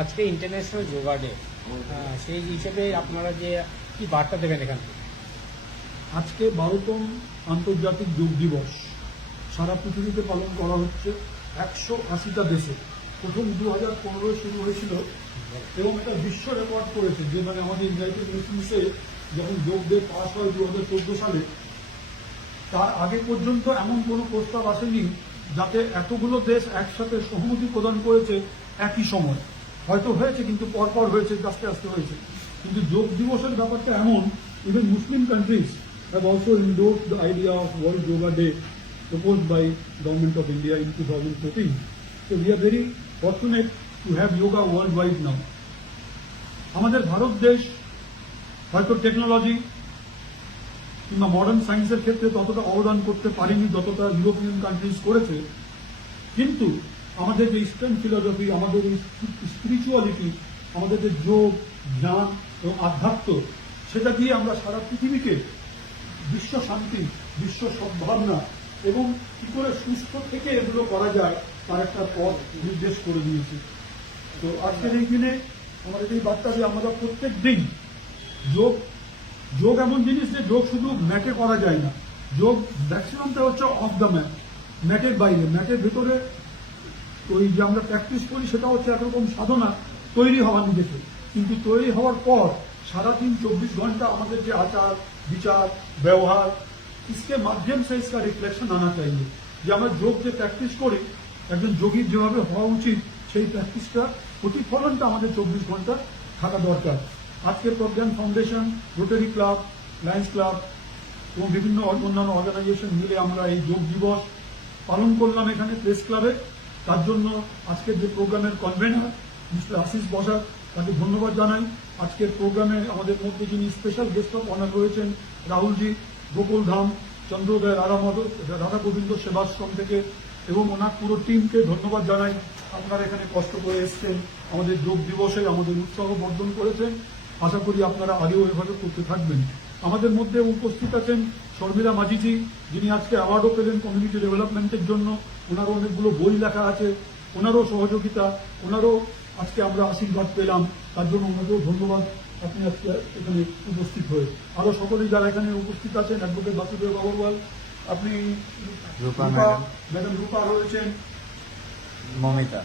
আজকে international yoga day, সেই হিসেবে আপনারা যে কি বার্তা দেবেন এখান থেকে? আজকে 12তম আন্তর্জাতিক যোগ দিবস সারা পৃথিবীতে পালন করা হচ্ছে 180টা দেশে। প্রথম 2015 শুরু হয়েছিল এবং এটা বিশ্ব রেকর্ড করেছে, যে মানে আমাদের ইউনাইটেড নেশনসে যখন যোগ ডে পাস হয় 2014 সালে, তার আগে পর্যন্ত এমন কোনো প্রস্তাব আসেনি যাতে এতগুলো দেশ একসাথে সহমতি প্রদান করেছে একই সময়। হয়তো হয়েছে, কিন্তু পরপর হয়েছে, আস্তে আস্তে হয়েছে। কিন্তু যোগ দিবসের ব্যাপারটা এমন, even Muslim countries have also endorsed the idea of World Yoga Day proposed by Government of India in 2014. So we are very fortunate to have yoga worldwide now. আমাদের ভারত দেশ হয়তো টেকনোলজি কিংবা মডার্ন সায়েন্সের ক্ষেত্রে ততটা অবদান করতে পারেনি যতটা ইউরোপিয়ান কান্ট্রিজ করেছে, কিন্তু আমাদের যে ইস্টার্ন ফিলসফি, আমাদের স্পিরিচুয়ালিটি, আমাদের যে যোগ, জ্ঞান এবং আধ্যাত্ম, সেটা দিয়ে আমরা সারা পৃথিবীকে বিশ্ব শান্তি, বিশ্ব সদ্ভাবনা এবং কি করে সুস্থ থেকে এগুলো করা যায় তার একটা পথ নির্দেশ করে দিয়েছি। তো আজকের এই দিনে আমাদের এই বার্তা যে আমরা প্রত্যেক দিন যোগ এমন জিনিস যে যোগ শুধু ম্যাটে করা যায় না। যোগ ম্যাক্সিমামটা হচ্ছে অফ দ্য ম্যাট, ম্যাটের বাইরে। ম্যাটের ভেতরে ওই যে আমরা প্র্যাকটিস করি সেটা হচ্ছে একরকম সাধনা, তৈরি হওয়া নিজেকে। কিন্তু তৈরি হওয়ার পর সারাদিন 24 ঘন্টা আমাদের যে আচার বিচার ব্যবহার, इसके माध्यम से इसका रिफ्लेक्शन आना चाहिए। যে আমরা যোগ যে প্র্যাকটিস করি, একজন যোগীর যেভাবে হওয়া উচিত সেই প্র্যাকটিসটা প্রতিফলনটা আমাদের 24 ঘন্টা থাকা দরকার। আজকে Pragyan foundation, rotary club, Lions club এবং বিভিন্ন অন্যান্য অর্গানাইজেশন মিলে আমরা এই যোগ দিবস পালন করলাম এখানে প্রেস ক্লাবে। তার জন্য আজকের যে প্রোগ্রামের কনভেনার মিস্টার আশিস বসাক, তাকে ধন্যবাদ জানাই। আজকের প্রোগ্রামে আমাদের মধ্যে যিনি স্পেশাল গেস্ট অফ অনার রয়েছেন রাহুলজি, গোকুল ধাম, চন্দ্রোদয় রাধা গোবিন্দ সেবাশ্রম থেকে, এবং ওনার পুরো টিমকে ধন্যবাদ জানাই। আপনারা এখানে কষ্ট করে এসছেন, আমাদের যোগ দিবসে আমাদের উৎসাহ বর্ধন করেছেন। আশা করি আপনারা আগেও এভাবে করতে থাকবেন। আমাদের মধ্যে উপস্থিত আছেন শর্মিলা মাঝিজি, যিনি আজকে অ্যাওয়ার্ডও পেলেন কমিউনিটি ডেভেলপমেন্টের জন্য। ওনারও অনেকগুলো বই লেখা আছে, ওনারও সহযোগিতা, ওনারও আজকে আমরা আশীর্বাদ পেলাম, তার জন্য ওনাকেও ধন্যবাদ। আপনি আজকে এখানে উপস্থিত হয়ে আরো সকলেই যারা এখানে উপস্থিত আছেন, অ্যাডভোকেট বাসুদেব আগরওয়াল, আপনি ম্যাডাম রূপা রয়েছেন, মমিতা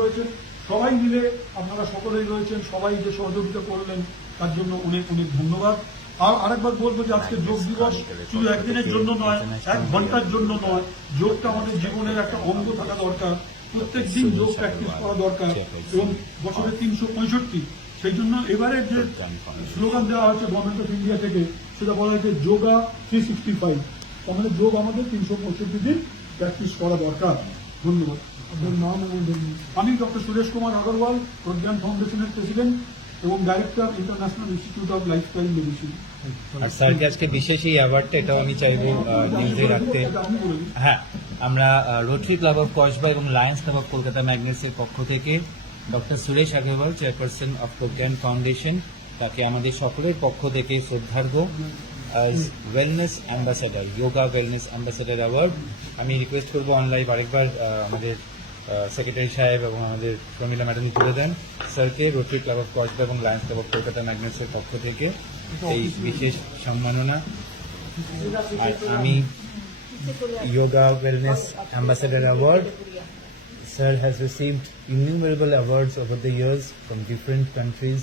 রয়েছেন, সবাই মিলে আপনারা সকলেই রয়েছেন। সবাই যে সহযোগিতা করলেন তার জন্য অনেক অনেক ধন্যবাদ। আর আরেকবার বলবো যে আজকে যোগ দিবস শুধু একদিনের জন্য নয়, 1 ঘন্টার জন্য নয়। যোগটা আমাদের জীবনের একটা অঙ্গ থাকা দরকার। প্রত্যেক দিন যোগ প্র্যাকটিস করা দরকার, এবং বছরে 365। সেই জন্য এবারের যে স্লোগান দেওয়া হচ্ছে গভর্নমেন্ট অফ ইন্ডিয়া থেকে, সেটা বলা হয়েছে যোগা 365। তার মানে যোগ আমাদের 365 দিন প্র্যাকটিস করা দরকার। ধন্যবাদ। আপনার নাম এবং আমি ডক্টর সুরেশ কুমার আগরওয়াল, প্রজ্ঞান ফাউন্ডেশনের প্রেসিডেন্ট এবং director international institute of lifestyle medicine. আর স্যারকে আজকে বিশেষ এই অ্যাওয়ার্ডটা এটাও আমি চাইবো নিউজে রাখতে। হ্যাঁ, আমরা রোটারি ক্লাব অফ কসবা এবং লায়ন্স ক্লাব অফ কলকাতা ম্যাগনেসের পক্ষ থেকে doctor Suresh Agarwal, chairperson of Pragyan foundation, তাকে আমাদের সকলের পক্ষ থেকে শ্রদ্ধার্ঘ্য wellness ambassador, yoga wellness ambassador award. আমি রিকোয়েস্ট করবো অনলাইন আরেকবার আমাদের সেক্রেটারি সাহেব এবং আমাদের শর্মিলা ম্যাডাম তুলে দেন স্যারকে রোটারি ক্লাব অফ কসবা এবং লায়ন্স ক্লাব অফ কলকাতা ম্যাগনেসের পক্ষ থেকে এই বিশেষ সম্মাননা। আর আমি yoga wellness ambassador award. Sir has received innumerable awards over the years from different countries,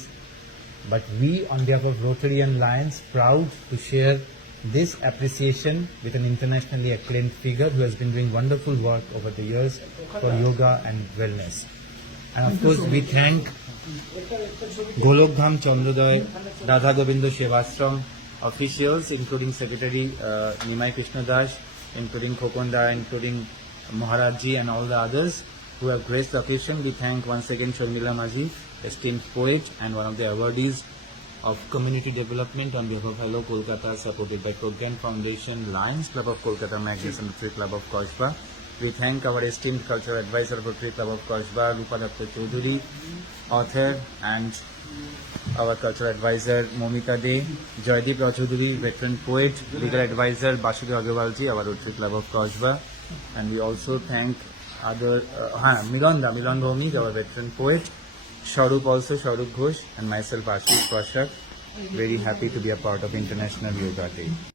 but we on behalf of Rotary and Lions proud to share this appreciation with an internationally acclaimed figure who has been doing wonderful work over the years for yoga and wellness. And of course we thank Golok Dham, Chandrodoy Radha Gobindo Sevashram officials, including Secretary Nimai Krishna Das, including Khokonda, including Maharajji and all the others who have graced the occasion. We thank once again Sharmila Maji, esteemed poet and one of the awardees of community development on behalf of Hello Kolkata, supported by Progyan Foundation, Lions Club of Kolkata, Magnus and Rotary Club of Kashba. We thank our esteemed cultural advisor of Rotary Club of Kashba, Rupa Datta Chaudhary, author, and our cultural advisor Momita De, Joydeep Chaudhary, veteran poet, legal advisor Basudev Agarwalji, our Rotary Club of Kashba, and we also thank Milan Bhaumik, our veteran poet, Sharup also, Sharup Ghosh, and myself, Ashish Pashak. Very happy to be a part of International Yoga Day.